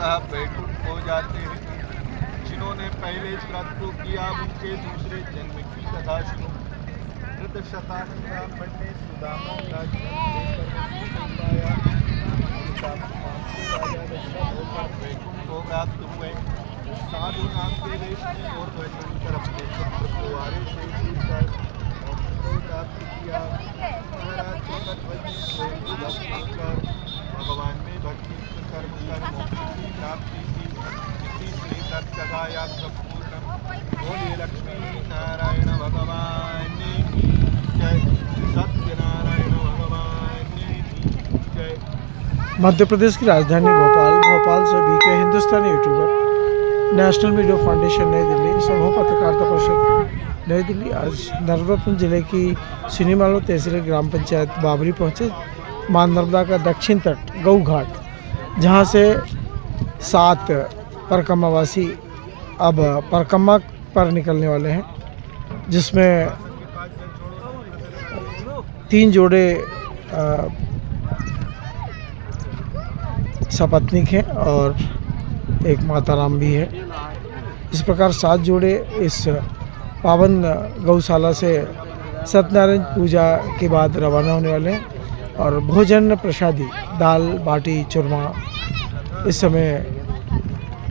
अंततः बैकुंठ हो जाते हैं। जिन्होंने पहले श्राद्ध को किया उनके दूसरे जन्म की कथा सुनो। वृद्ध शतानंद ब्राह्मण ने सुदामा का जन्म लेकर नहीं पाया। उनका अपमान से राजा दशरथ होकर बैकुंठ को प्राप्त हुए। साधु नाम के देश में और ध्वनिकर अपने पुत्र कुंवारे से छूटकर मोक्ष को प्राप्त किया। महाराज जगतवती स्वयं भक्त होकर भगवान में भक्ति कर्म कर मोक्ष की प्राप्ति की। इसी श्री तत्कथाया संपूर्ण। बोलिए लक्ष्मी नारायण भगवान की जय। सत्यनारायण भगवान की जय। मध्य प्रदेश की राजधानी भोपाल से बीके हिंदुस्तानी यूट्यूबर नेशनल मीडिया फाउंडेशन नई दिल्ली, समूह पत्रकारिता परिषद नई दिल्ली आज नर्मदापुर जिले की सिनीमालो तहसील ग्राम पंचायत बाबरी पहुँचे। मां नर्मदा का दक्षिण तट गऊ घाट, जहाँ से 7 परिक्रमावासी अब परिक्रमा पर निकलने वाले हैं, जिसमें 3 जोड़े सपत्नीक हैं और एक माताराम भी है। इस प्रकार 7 जोड़े इस पावन गौशाला से सत्यनारायण पूजा के बाद रवाना होने वाले हैं। और भोजन प्रसादी दाल बाटी चूरमा इस समय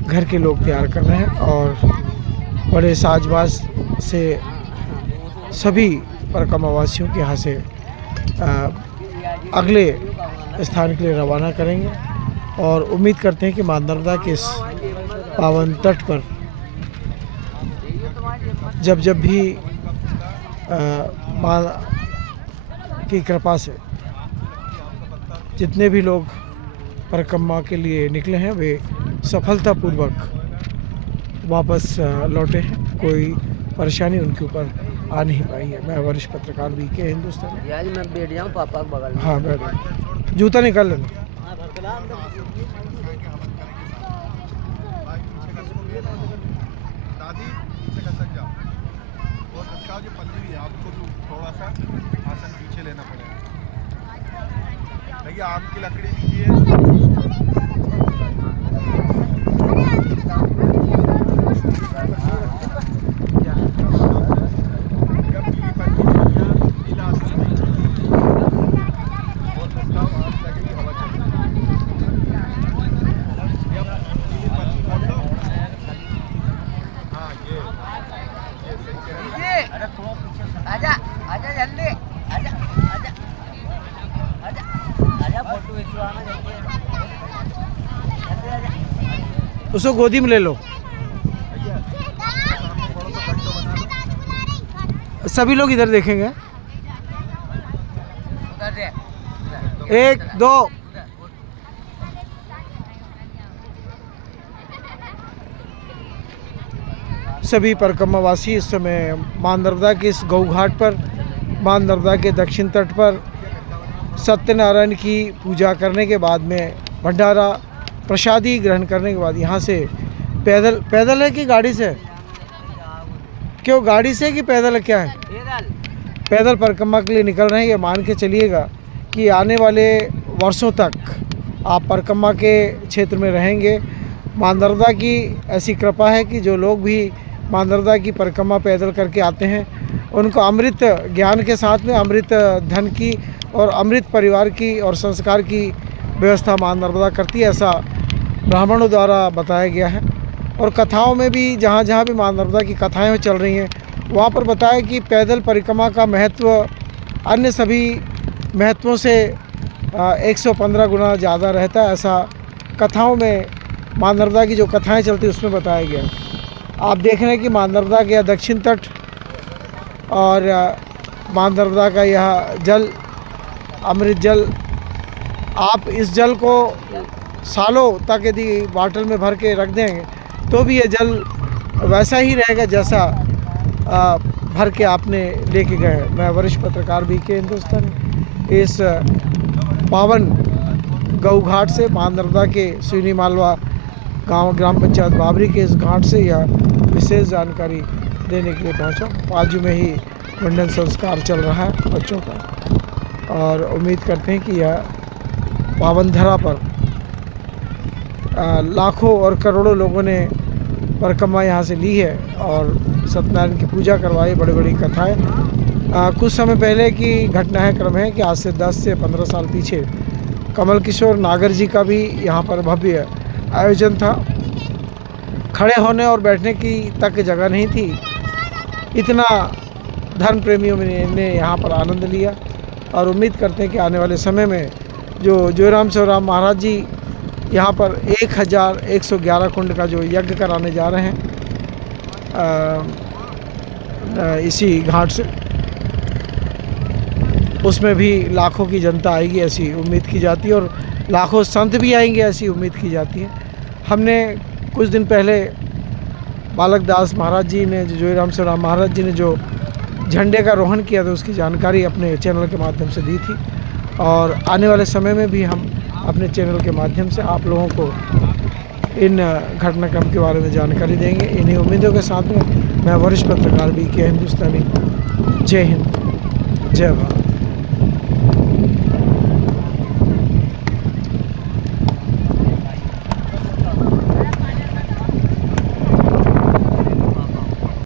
घर के लोग तैयार कर रहे हैं और बड़े साजबाज से सभी परिक्रमावासियों के यहाँ से अगले स्थान के लिए रवाना करेंगे। और उम्मीद करते हैं कि मां नर्मदा के इस पावन तट पर जब जब भी मां की कृपा से जितने भी लोग परिक्रमा के लिए निकले हैं वे सफलतापूर्वक वापस लौटे हैं। कोई परेशानी उनके ऊपर आ नहीं पाई है। मैं वरिष्ठ पत्रकार भी के हिंदुस्तानी। आज मैं बैठ जाऊँ पापा के बगल में। हाँ बैठ, जूता निकाल लेना। दादी पीछे का सक जाओ। और उसका जो पल्ली भी है आपको तो थोड़ा सा आसन पीछे लेना पड़ेगा। भैया आम की लकड़ी दीजिए। आजा आजा जल्दी आजा आजा आजा आजा फोटो खिंचवाना जल्दी आजा। उसको गोदी में ले लो। सभी लोग इधर देखेंगे। 1 2 सभी परिक्रमावासी इस समय मां नर्मदा के इस गौ घाट पर, मां नर्मदा के दक्षिण तट पर सत्यनारायण की पूजा करने के बाद में भंडारा प्रसादी ग्रहण करने के बाद यहाँ से पैदल है कि गाड़ी से? क्यों गाड़ी से कि पैदल है, क्या है? पैदल परिक्रमा के लिए निकल रहे हैं। ये मान के चलिएगा कि आने वाले वर्षों तक आप परिक्रमा के क्षेत्र में रहेंगे। मां नर्मदा की ऐसी कृपा है कि जो लोग भी मां नर्मदा की परिक्रमा पैदल करके आते हैं उनको अमृत ज्ञान के साथ में अमृत धन की और अमृत परिवार की और संस्कार की व्यवस्था मां नर्मदा करती है, ऐसा ब्राह्मणों द्वारा बताया गया है। और कथाओं में भी जहाँ जहाँ भी मां नर्मदा की कथाएँ चल रही हैं वहाँ पर बताया कि पैदल परिक्रमा का महत्व अन्य सभी महत्वों से 115 गुना ज़्यादा रहता है, ऐसा कथाओं में मां नर्मदा की जो कथाएँ चलती हैं उसमें बताया गया है। आप देख रहे हैं कि मां नर्मदा का दक्षिण तट और मां नर्मदा का यह जल अमृत जल, आप इस जल को सालों तक यदि बाटल में भर के रख देंगे तो भी ये जल वैसा ही रहेगा जैसा भर के आपने लेके गए। मैं वरिष्ठ पत्रकार भी के हिंदुस्तानी इस पावन गऊ घाट से मां नर्मदा के सुनी मालवा गांव ग्राम पंचायत बाबरी के इस घाट से यह विशेष जानकारी देने के लिए पहुंचा। बाजू में ही मुंडन संस्कार चल रहा है बच्चों का और उम्मीद करते हैं कि यह पावन धरा पर लाखों और करोड़ों लोगों ने परिक्रमा यहाँ से ली है और सत्यनारायण की पूजा करवाई, बड़ी बड़ी कथाएं। कुछ समय पहले की घटना है क्रम है कि आज से 10 से 15 साल पीछे कमल किशोर नागर जी का भी यहाँ पर भव्य आयोजन था। खड़े होने और बैठने की तक जगह नहीं थी, इतना धर्म प्रेमियों ने यहाँ पर आनंद लिया और उम्मीद करते हैं कि आने वाले समय में जो जोईराम शिवराम महाराज जी यहाँ पर 1111 कुंड का जो यज्ञ कराने जा रहे हैं इसी घाट से, उसमें भी लाखों की जनता आएगी ऐसी उम्मीद की जाती है और लाखों संत भी आएंगे ऐसी उम्मीद की जाती है। हमने कुछ दिन पहले बालक दास महाराज जी ने, जोईराम शिवराम महाराज जी ने जो झंडे का रोहन किया था उसकी जानकारी अपने चैनल के माध्यम से दी थी और आने वाले समय में भी हम अपने चैनल के माध्यम से आप लोगों को इन घटनाक्रम के बारे में जानकारी देंगे। इन्हीं उम्मीदों के साथ में मैं वरिष्ठ पत्रकार BK हिंदुस्तानी। जय हिंद, जय भारत।